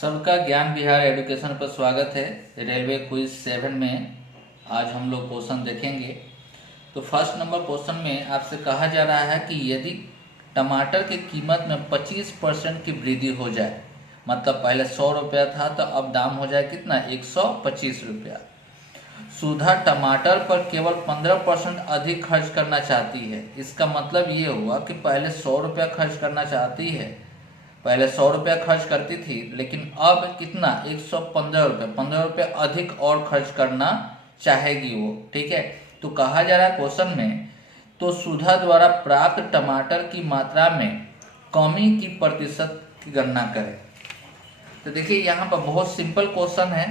सबका ज्ञान विहार एजुकेशन पर स्वागत है। रेलवे क्विज 7 में आज हम लोग क्वेश्चन देखेंगे। तो फर्स्ट नंबर क्वेश्चन में आपसे कहा जा रहा है कि यदि टमाटर की कीमत में 25% की वृद्धि हो जाए, मतलब पहले 100 रुपया था तो अब दाम हो जाए कितना, 125 रुपया। सुधा टमाटर पर केवल 15% अधिक खर्च करना चाहती है। इसका मतलब ये हुआ कि पहले 100 रुपया खर्च करना चाहती है, पहले 100 रुपया खर्च करती थी, लेकिन अब कितना, 115 रुपये, 15 रुपये अधिक और खर्च करना चाहेगी वो। ठीक है, तो कहा जा रहा है क्वेश्चन में, तो सुधा द्वारा प्राप्त टमाटर की मात्रा में कमी की प्रतिशत की गणना करें। तो देखिए यहाँ पर बहुत सिंपल क्वेश्चन है।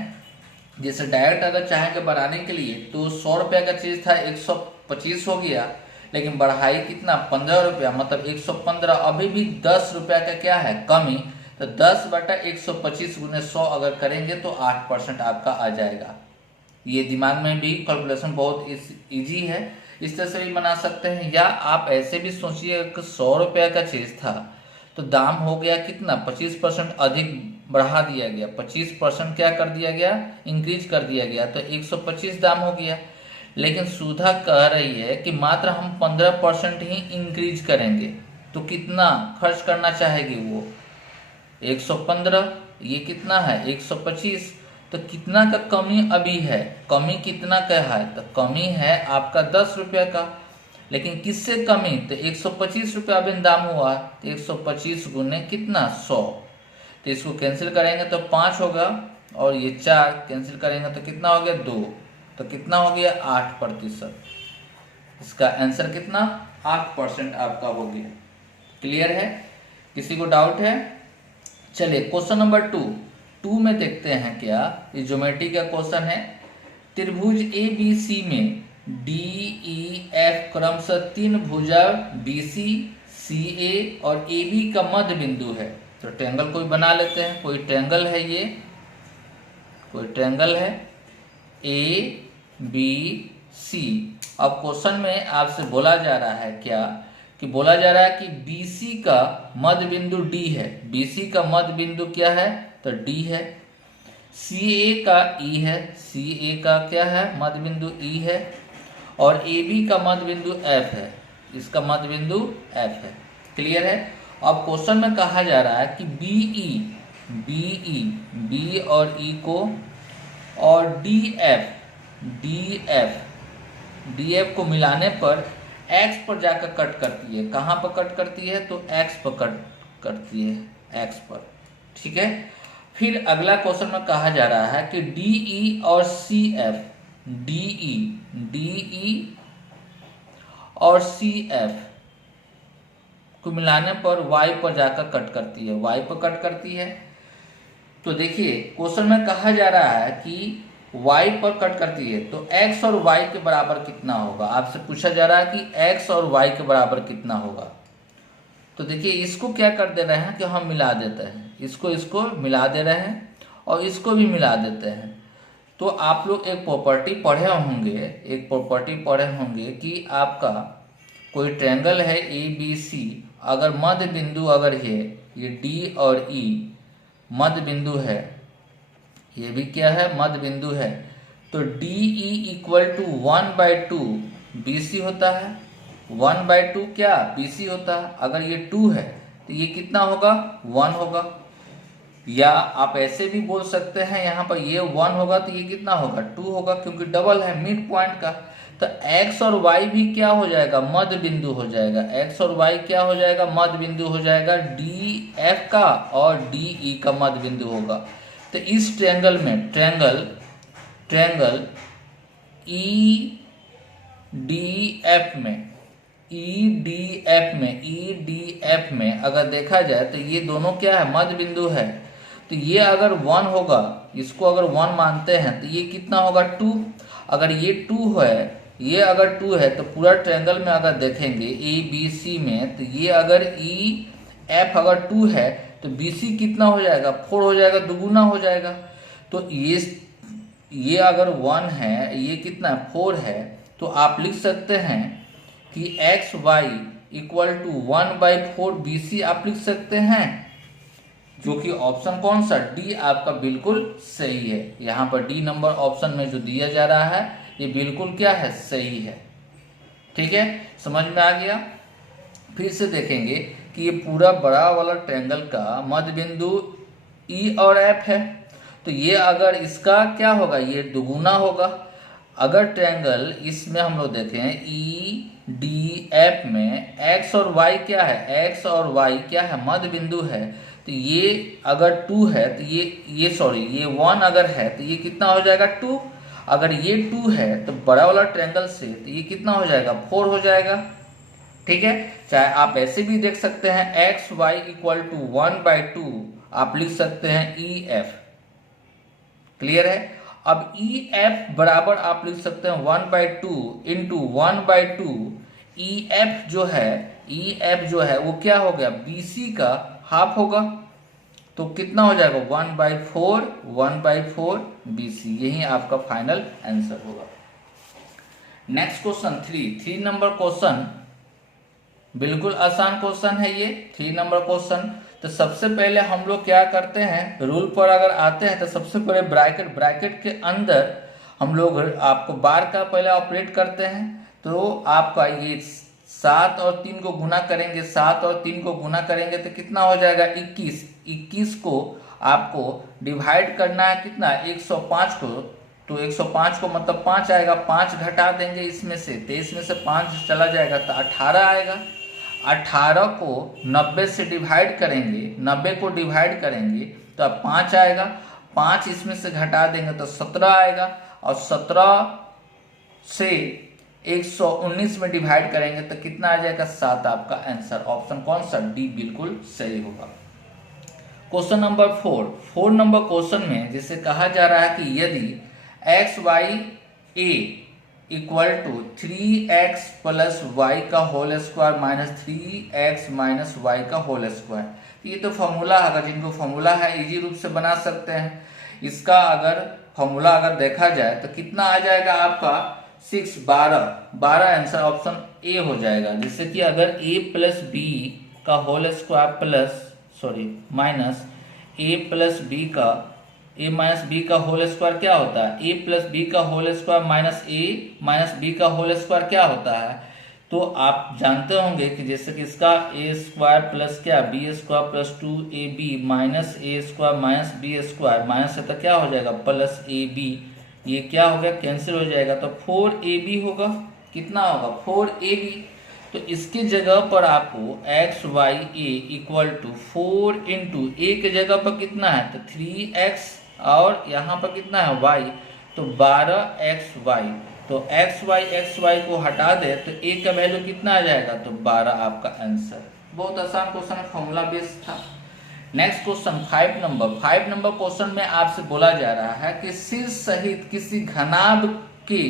जैसे डायरेक्ट अगर चाहेंगे बनाने के लिए तो 100 रुपया का चीज़ था 125 हो गया, लेकिन बढ़ाई कितना, 15 रुपया, मतलब 115। अभी भी 10 रुपया का क्या है, कमी। तो 10/125 गुने 100 अगर करेंगे तो 8% आपका आ जाएगा। ये दिमाग में भी कैलकुलेशन बहुत इजी है, इस तरह से भी बना सकते हैं। या आप ऐसे भी सोचिए कि 100 रुपया का चीज़ था तो दाम हो गया कितना, 25% अधिक बढ़ा दिया गया, 25% क्या कर दिया गया, इंक्रीज कर दिया गया, तो 125 दाम हो गया। लेकिन सुधा कह रही है कि मात्र हम 15% ही इंक्रीज करेंगे, तो कितना खर्च करना चाहेगी वो, 115, ये कितना है 125, तो कितना का कमी अभी है, कमी कितना का है, तो कमी है आपका 10 रुपया का। लेकिन किससे कमी, तो 125 रुपया अभी दाम हुआ, तो 125 गुने कितना, 100। तो इसको कैंसिल करेंगे तो 5 होगा, और ये 4 कैंसिल करेंगे तो कितना हो गया, 2, तो कितना हो गया 8%। इसका आंसर कितना, 8% आपका हो गया। क्लियर है, किसी को डाउट है? चलिए क्वेश्चन नंबर 2 में देखते हैं क्या। ये ज्योमेट्री का क्वेश्चन है। त्रिभुज ABC में DEF क्रमशः 3 भुजा BC, CA और AB का मध्य बिंदु है। तो ट्रायंगल कोई बना लेते हैं। कोई ट्रायंगल है, ये कोई ट्रायंगल है ABC। अब क्वेश्चन में आपसे बोला जा रहा है क्या, कि बोला जा रहा है कि BC का मध्य बिंदु D है। BC का मध्य बिंदु क्या है, तो D है। CA का E है, CA का क्या है, मध्य बिंदु E है। और AB का मध्य बिंदु F है, इसका मध्य बिंदु F है। क्लियर है। अब क्वेश्चन में कहा जा रहा है कि B और E को, और DF को मिलाने पर X पर जाकर कट करती है। कहाँ पर कट करती है, तो X पर कट करती है, X पर। ठीक है। फिर अगला क्वेश्चन में कहा जा रहा है कि DE और CF, DE और CF को मिलाने पर Y पर जाकर कट करती है, Y पर कट करती है। तो देखिए क्वेश्चन में कहा जा रहा है कि Y पर कट करती है, तो X और Y के बराबर कितना होगा। आपसे पूछा जा रहा है कि X और Y के बराबर कितना होगा। तो देखिए इसको क्या कर दे रहे हैं कि हम मिला देते हैं, इसको मिला दे रहे हैं और इसको भी मिला देते हैं। तो आप लोग एक प्रॉपर्टी पढ़े होंगे कि आपका कोई ट्रायंगल है ABC, अगर मध्य बिंदु अगर है ये D और E मध्य बिंदु है, ये भी क्या है, मध्य बिंदु है, तो DE = 1/2 BC होता है, 1/2 क्या BC होता है। अगर ये 2 है तो ये कितना होगा, 1 होगा। या आप ऐसे भी बोल सकते हैं, यहाँ पर ये 1 होगा तो ये कितना होगा, 2 होगा, क्योंकि डबल है मिड पॉइंट का। तो X और Y भी क्या हो जाएगा, मध्य बिंदु हो जाएगा। X और Y क्या हो जाएगा, मध्य बिंदु हो जाएगा। DF का और DE का मध्य बिंदु होगा। तो इस ट्रायंगल में, ट्रायंगल EDF में अगर देखा जाए तो ये दोनों क्या है, मध्य बिंदु है। तो ये अगर 1 होगा, इसको अगर 1 मानते हैं तो ये कितना होगा, 2। अगर ये 2 है, ये अगर 2 है, तो पूरा ट्रायंगल में अगर देखेंगे ABC में, तो ये अगर EF अगर 2 है तो BC कितना हो जाएगा, 4 हो जाएगा, दुगुना हो जाएगा। तो ये अगर 1 है, ये कितना 4 है, तो आप लिख सकते हैं कि XY = 1/4 BC आप लिख सकते हैं। जो कि ऑप्शन कौन सा डी आपका बिल्कुल सही है। यहाँ पर डी नंबर ऑप्शन में जो दिया जा रहा है ये बिल्कुल क्या है, सही है। ठीक है, समझ में आ गया। फिर से देखेंगे कि ये पूरा बड़ा वाला ट्रायंगल का मध्य बिंदु ई और एफ है, तो ये अगर इसका क्या होगा, ये दुगुना होगा। अगर ट्रायंगल इसमें हम लोग देखें ई डी एफ में एक्स और वाई क्या है, एक्स और वाई क्या है, मध्य बिंदु है। तो ये अगर 2 है तो ये 1 अगर है तो ये कितना हो जाएगा 2। अगर ये 2 है तो बड़ा वाला ट्रायंगल से तो ये कितना हो जाएगा 4 हो जाएगा। ठीक है, चाहे आप ऐसे भी देख सकते हैं एक्स वाई इक्वल टू 1/2 आप लिख सकते हैं ई एफ। क्लियर है। अब ई एफ बराबर आप लिख सकते हैं 1/2 इंटू 1/2 ई एफ जो है वो क्या हो गया, बीसी का हाफ होगा। तो कितना हो जाएगा 1/4 बीसी। यही आपका फाइनल आंसर होगा। नेक्स्ट क्वेश्चन 3 नंबर क्वेश्चन बिल्कुल आसान क्वेश्चन है ये 3 नंबर क्वेश्चन। तो सबसे पहले हम लोग क्या करते हैं, रूल पर अगर आते हैं तो सबसे पहले ब्रैकेट के अंदर हम लोग आपको बार का पहले ऑपरेट करते हैं। तो आपका ये 7 और 3 को गुना करेंगे, 7 और 3 को गुना करेंगे तो कितना हो जाएगा 21। 21 को आपको डिवाइड करना है कितना 105 को, तो 105 को मतलब 5 आएगा, 5 घटा देंगे इसमें से, 23 में से 5 चला जाएगा तो 18 आएगा। 18 को 90 से डिवाइड करेंगे, 90 को डिवाइड करेंगे तो अब 5 आएगा, 5 इसमें से घटा देंगे तो 17 आएगा, और 17 से 119 में डिवाइड करेंगे तो कितना आ जाएगा 7 आपका आंसर। ऑप्शन कौन सा डी बिल्कुल सही होगा। क्वेश्चन नंबर 4 नंबर क्वेश्चन में जिसे कहा जा रहा है कि यदि x y a equal to 3x plus y का whole square minus 3x minus y का होल स्क्वायर। ये तो फॉर्मूला है, जिनको फॉर्मूला है इजी रूप से बना सकते हैं। इसका अगर फॉर्मूला अगर देखा जाए तो कितना आ जाएगा आपका 6 12 आंसर ऑप्शन ए हो जाएगा। जिससे कि अगर a प्लस बी का whole square plus minus a plus B का a माइनस बी का होल स्क्वायर क्या होता है, a प्लस बी का whole square minus a minus B का होल स्क्वायर क्या होता है। तो आप जानते होंगे कि जैसे कि इसका a स्क्वायर प्लस क्या B square plus 2ab minus a square minus B square minus से तो क्या हो जाएगा प्लस ab, ये क्या हो गया कैंसिल हो जाएगा तो 4ab होगा। कितना होगा 4ab। तो इसके जगह पर आपको x y a equal to 4 into a के जगह पर कितना है तो 3x और यहाँ पर कितना है y तो 12xy। तो xy को हटा दे तो a का वैल्यू कितना आ जाएगा तो 12 आपका आंसर। बहुत आसान क्वेश्चन, फॉर्मूला बेस्ड था। नेक्स्ट क्वेश्चन 5 नंबर क्वेश्चन में आपसे बोला जा रहा है कि शीर्ष सहित किसी घनाभ के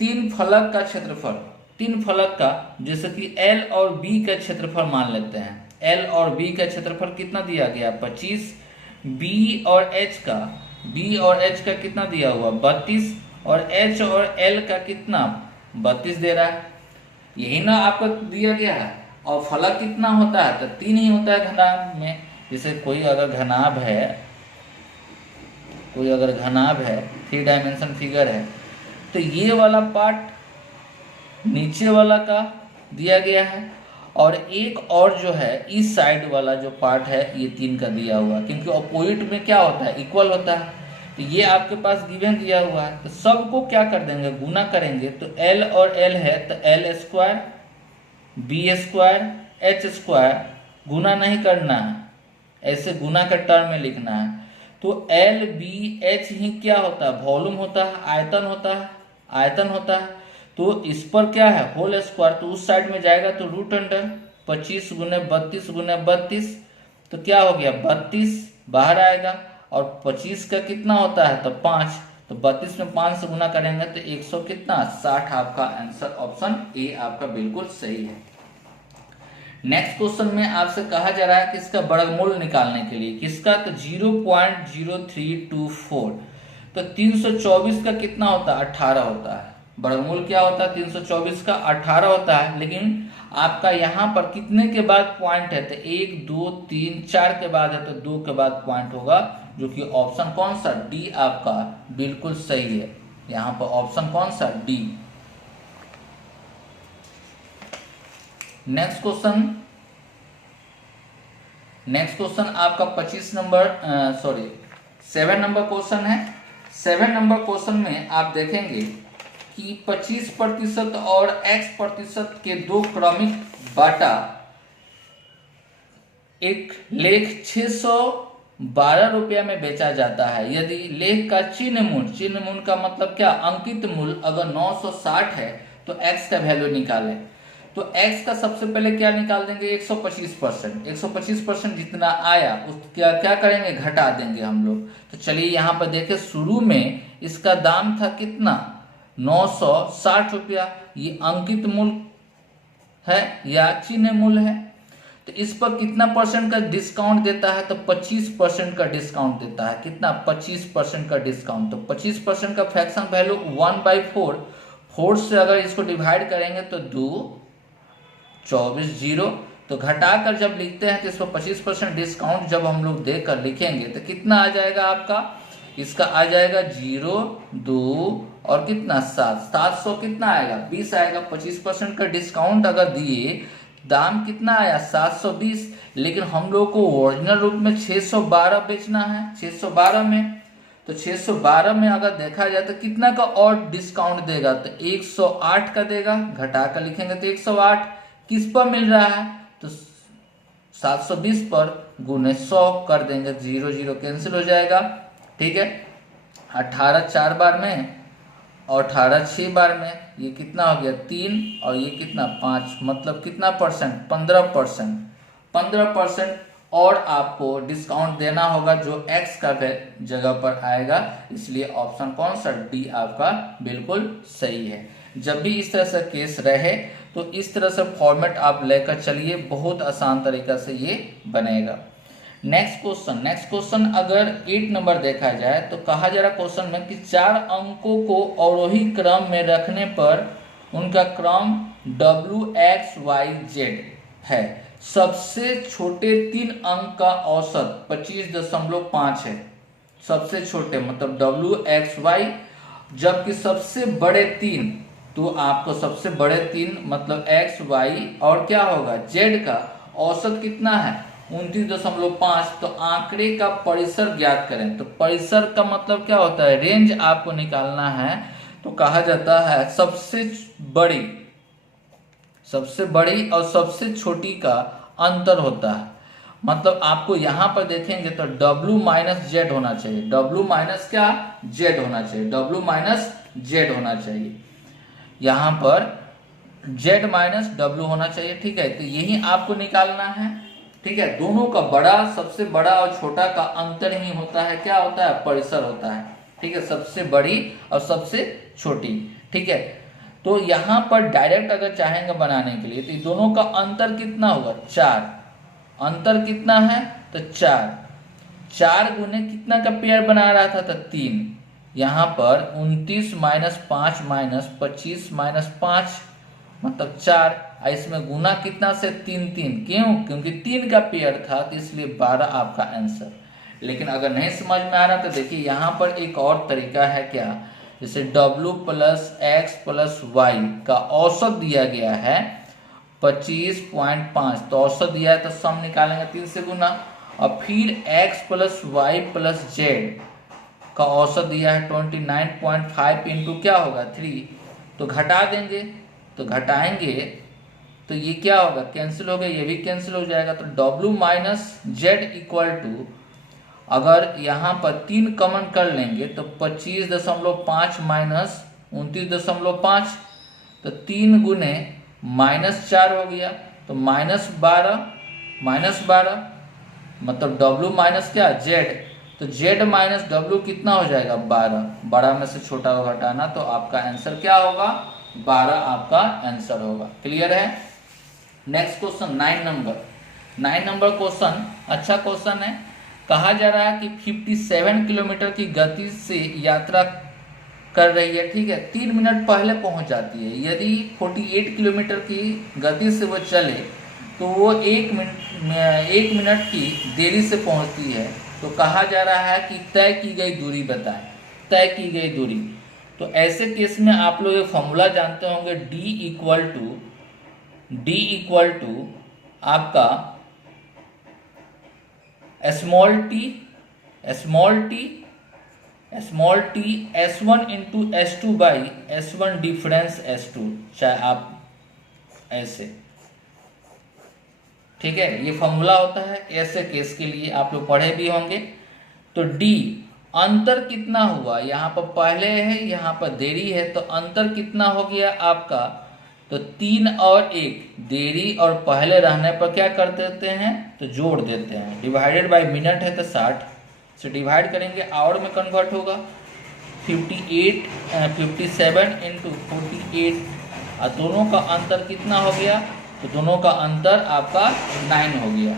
3 फलक का क्षेत्रफल, 3 फलक का जैसे कि L और B का क्षेत्रफल मान लेते हैं। L और B का क्षेत्रफल कितना दिया गया 25, B और H का कितना दिया हुआ 32, और H और L का कितना 32 दे रहा है। यही ना आपको दिया गया है। और फलक कितना होता है तो 3 ही होता है घनाभ में। जैसे कोई अगर घनाभ है 3 डायमेंशन फिगर है तो ये वाला पार्ट नीचे वाला का दिया गया है, और एक और जो है इस साइड वाला जो पार्ट है ये 3 का दिया हुआ है, क्योंकि अपोजिट में क्या होता है इक्वल होता है। तो ये आपके पास गिवन दिया हुआ है, तो सबको क्या कर देंगे गुना करेंगे। तो L और L है तो L square B square H square, गुना नहीं करना है, ऐसे गुना का टर्म में लिखना है। तो L B H ही क्या होता है वॉल्यूम होता है, आयतन होता है। तो इस पर क्या है होल स्क्वायर, तो उस साइड में जाएगा तो रूट अंडर 25 गुने 32 गुने 32, तो क्या हो गया 32 बाहर आएगा, और 25 का कितना होता है तो 5, तो 32 में 5 से गुना करेंगे तो 100 कितना 60 आपका आंसर ऑप्शन ए आपका बिल्कुल सही है। नेक्स्ट क्वेश्चन में आपसे कहा जा रहा है कि इसका वर्गमूल निकालने के लिए किसका तो 0.0324, तो 324 का कितना होता है 18 होता है। वर्गमूल क्या होता है 324 का 18 होता है, लेकिन आपका यहाँ पर कितने के बाद पॉइंट है, तो 1 2 3 4 के बाद है, तो 2 के बाद पॉइंट होगा, जो कि ऑप्शन कौन सा डी आपका बिल्कुल सही है। यहाँ पर ऑप्शन कौन सा डी। नेक्स्ट क्वेश्चन आपका 25 नंबर 7 नंबर क्वेश्चन है। 7 नंबर क्वेश्चन में आप देखेंगे कि 25% और x% के दो क्रमिक बाटा एक लेख 612 रुपया में बेचा जाता है। यदि लेख का चिन्ह मूल्य का मतलब क्या, अंकित मूल्य अगर 960 है तो x का वैल्यू निकालें। तो x का सबसे पहले क्या निकाल देंगे 125%। 125% जितना आया उस क्या करेंगे घटा देंगे हम लोग। तो चलिए यहाँ पर देखें, शुरू में इसका दाम था कितना 960 रुपया, ये अंकित मूल्य है या चिन्ह मूल्य है। तो इस पर कितना परसेंट का डिस्काउंट देता है, तो 25% का डिस्काउंट देता है। कितना 25% का डिस्काउंट। तो 25% का फ्रैक्शन वैल्यू 1/4, 4 से अगर इसको डिवाइड करेंगे तो 2 24 0। तो घटाकर जब लिखते हैं तो इस पर 25% डिस्काउंट जब हम लोग देकर लिखेंगे तो कितना आ जाएगा आपका, इसका आ जाएगा 0 2 और कितना 700 कितना आएगा 20 आएगा। 25% का डिस्काउंट अगर दिए, दाम कितना आया 720, लेकिन हम लोग को ओरिजिनल रूप में 612 बेचना है। 612 में, तो 612 में अगर देखा जाए तो कितना का और डिस्काउंट देगा, तो 108 का देगा। घटा कर लिखेंगे तो 108 किस पर मिल रहा है, तो 720 पर गुने 100 कर देंगे, 0 0 कैंसिल हो जाएगा। ठीक है, 18 4 बार में और 18 6 बार में, ये कितना हो गया 3 और ये कितना 5, मतलब कितना परसेंट 15%। 15% और आपको डिस्काउंट देना होगा जो x का जगह पर आएगा, इसलिए ऑप्शन कौन सा डी आपका बिल्कुल सही है। जब भी इस तरह से केस रहे तो इस तरह से फॉर्मेट आप लेकर चलिए, बहुत आसान तरीका से ये बनेगा। नेक्स्ट क्वेश्चन अगर 8 नंबर देखा जाए तो कहा जा रहा क्वेश्चन में कि 4 अंकों को अवरोही क्रम में रखने पर उनका क्रम WXYZ है। सबसे छोटे 3 अंक का औसत 25.5 है। सबसे छोटे मतलब WXY, जबकि सबसे बड़े 3, तो आपको सबसे बड़े 3 मतलब XY और क्या होगा Z का औसत कितना है 29.5। तो आंकड़े का परिसर ज्ञात करें। तो परिसर का मतलब क्या होता है, रेंज आपको निकालना है। तो कहा जाता है सबसे बड़ी और सबसे छोटी का अंतर होता है। मतलब आपको यहाँ पर देखेंगे तो W-Z होना चाहिए। W माइनस क्या Z होना चाहिए, W माइनस Z होना चाहिए। यहाँ पर Z माइनस W होना चाहिए। ठीक है, तो यही आपको निकालना है। ठीक है, दोनों का बड़ा, सबसे बड़ा और छोटा का अंतर ही होता है, क्या होता है परिसर होता है। ठीक है, सबसे बड़ी और सबसे छोटी। ठीक है, तो यहाँ पर डायरेक्ट अगर चाहेंगे बनाने के लिए तो दोनों का अंतर कितना होगा 4। अंतर कितना है तो 4 गुने कितना का पेयर बना रहा था तो 3। यहाँ पर 29 - 5 - 25 - 5 मतलब 4। इसमें गुना कितना से 3 क्यों, क्योंकि 3 का पेयर था तो इसलिए 12 आपका आंसर। लेकिन अगर नहीं समझ में आ रहा तो देखिए यहाँ पर एक और तरीका है क्या, जैसे W + X + Y का औसत दिया गया है 25.5, तो औसत दिया है तो सम निकालेंगे 3 से गुना, और फिर X + Y + Z का औसत दिया है 29.5 इंटू क्या होगा 3, तो घटा देंगे। तो घटाएंगे तो ये क्या होगा कैंसिल हो गया, ये भी कैंसिल हो जाएगा। तो W - Z = अगर यहाँ पर 3 कॉमन कर लेंगे तो 25.5 - 29.5, तो 3 गुने -4 हो गया, तो -12 मतलब W माइनस क्या Z, तो Z माइनस W कितना हो जाएगा 12। 12 में से छोटा को घटाना, तो आपका आंसर क्या होगा 12 आपका आंसर होगा। क्लियर है। नेक्स्ट क्वेश्चन 9 नंबर क्वेश्चन अच्छा क्वेश्चन है। कहा जा रहा है कि 57 किलोमीटर की गति से यात्रा कर रही है, ठीक है, 3 मिनट पहले पहुंच जाती है। यदि 48 किलोमीटर की गति से वो चले तो वो 1 मिनट की देरी से पहुंचती है। तो कहा जा रहा है कि तय की गई दूरी बताएं, तय की गई दूरी। तो ऐसे केस में आप लोग ये फॉर्मूला जानते होंगे, डी इक्वल टू आपका small T S1 into S2 by S1 difference S2, चाहे आप ऐसे, ठीक है, ये फॉर्मूला होता है ऐसे केस के लिए, आप लोग पढ़े भी होंगे। तो डी अंतर कितना हुआ, यहाँ पर पहले है यहाँ पर देरी है, तो अंतर कितना हो गया आपका, तो 3 और 1, देरी और पहले रहने पर क्या कर देते हैं, तो जोड़ देते हैं, डिवाइडेड बाय मिनट है तो 60 से डिवाइड करेंगे, आवर में कन्वर्ट होगा, 57 इंटू 48, और दोनों का अंतर कितना हो गया, तो दोनों का अंतर आपका 9 हो गया,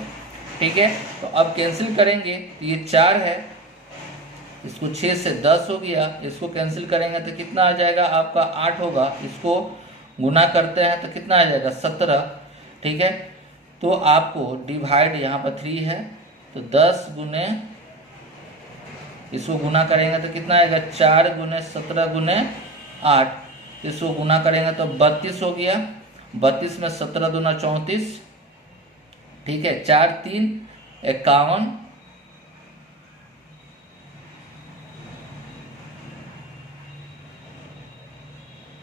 ठीक है। तो अब कैंसिल करेंगे तो ये 4 है, इसको 6 से 10 हो गया, इसको कैंसिल करेंगे तो कितना आ जाएगा आपका 8 होगा, इसको गुना करते हैं तो कितना आ जाएगा 17, ठीक है। तो आपको डिवाइड यहाँ पर 3 है तो 10 गुने, इसको गुना करेंगे तो कितना आएगा 4 गुने 17 गुने 8, इसको गुना करेंगे तो 32 हो गया, 32 में 17 दूना 34, ठीक है, 4 3 51,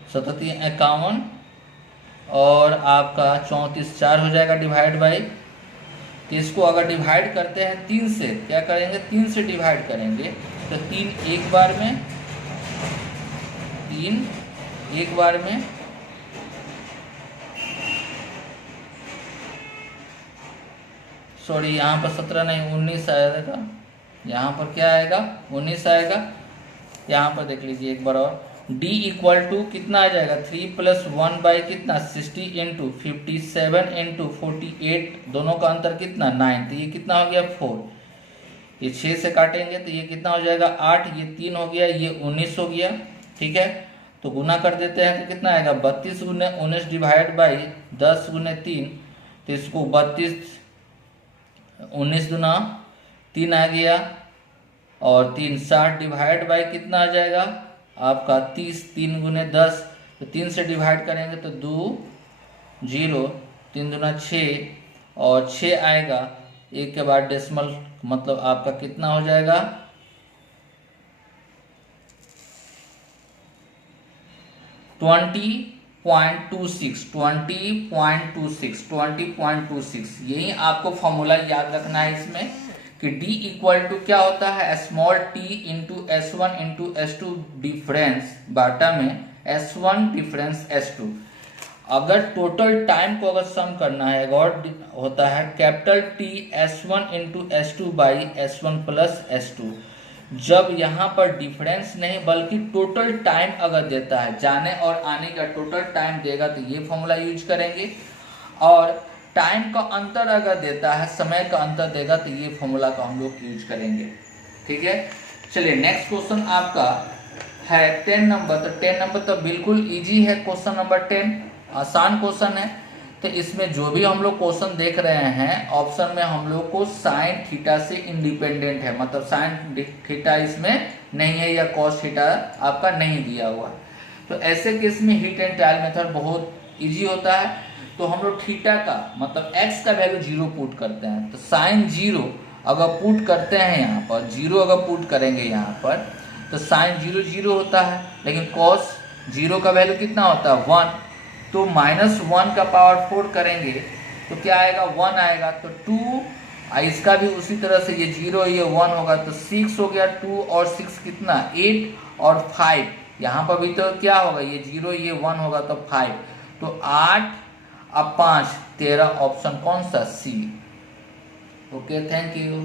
37 51 और आपका 34 4 हो जाएगा डिवाइड बाई। तो इसको अगर डिवाइड करते हैं 3 से, क्या करेंगे 3 से डिवाइड करेंगे तो 3 एक बार में, 3 एक बार में, सॉरी यहाँ पर 17 नहीं 19 आएगा, यहाँ पर क्या आएगा 19 आएगा। यहाँ पर देख लीजिए एक बार और, d इक्वल टू कितना आ जाएगा 3 + 1 बाई कितना 60 इंटू 57 इंटू 48, दोनों का अंतर कितना 9, तो ये कितना हो गया 4, ये 6 से काटेंगे तो ये कितना हो जाएगा 8, ये 3 हो गया, ये 19 हो गया, ठीक है। तो गुना कर देते हैं तो कितना आएगा 32 गुने 19 डिवाइड बाई 10 गुने 3, तो इसको 32 19 दूना 3 आ गया और 3 60 डिवाइड बाई कितना आ जाएगा आपका 30, 3 गुने 10, तो 3 से डिवाइड करेंगे तो 2 0, 3 दूना 6 और 6 आएगा, एक के बाद डेसिमल, मतलब आपका कितना हो जाएगा 20.26, यही आपको फॉर्मूला याद रखना है इसमें कि d इक्वल टू क्या होता है small t into S1 into S2 difference बाटा में S1 डिफरेंस S2। अगर टोटल टाइम को अगर सम करना है, और होता है capital T S1 into S2 by S1 plus S2। जब यहाँ पर डिफरेंस नहीं बल्कि टोटल टाइम अगर देता है, जाने और आने का टोटल टाइम देगा तो ये फॉर्मूला यूज करेंगे, और टाइम का अंतर अगर देता है, समय का अंतर देगा तो ये फॉर्मूला का हम लोग यूज करेंगे, ठीक है। चलिए नेक्स्ट क्वेश्चन आपका है 10 नंबर। तो 10 नंबर तो बिल्कुल इजी है, क्वेश्चन नंबर 10 आसान क्वेश्चन है। तो इसमें जो भी हम लोग क्वेश्चन देख रहे हैं ऑप्शन में हम लोग को साइन थीटा से इंडिपेंडेंट है, मतलब साइन थीटा इसमें नहीं है या कॉस थीटा आपका नहीं दिया हुआ। तो ऐसे केस में हीट एंड ट्रायल मेथड बहुत इजी होता है। तो हम लोग थीटा का मतलब x का वैल्यू 0 पुट करते हैं, तो साइन 0 अगर पुट करते हैं यहाँ पर 0 अगर पुट करेंगे यहाँ पर तो साइन 0 0 होता है, लेकिन कॉस 0 का वैल्यू कितना होता है 1, तो -1 का पावर 4 करेंगे तो क्या आएगा 1 आएगा। तो 2, इसका भी उसी तरह से ये 0 ये 1 होगा तो 6 हो गया, 2 और 6 कितना 8 और 5, यहाँ पर भी तो क्या होगा ये 0 ये 1 होगा तो 5, तो 8 अब 5 13, ऑप्शन कौन सा सी। Okay thank you.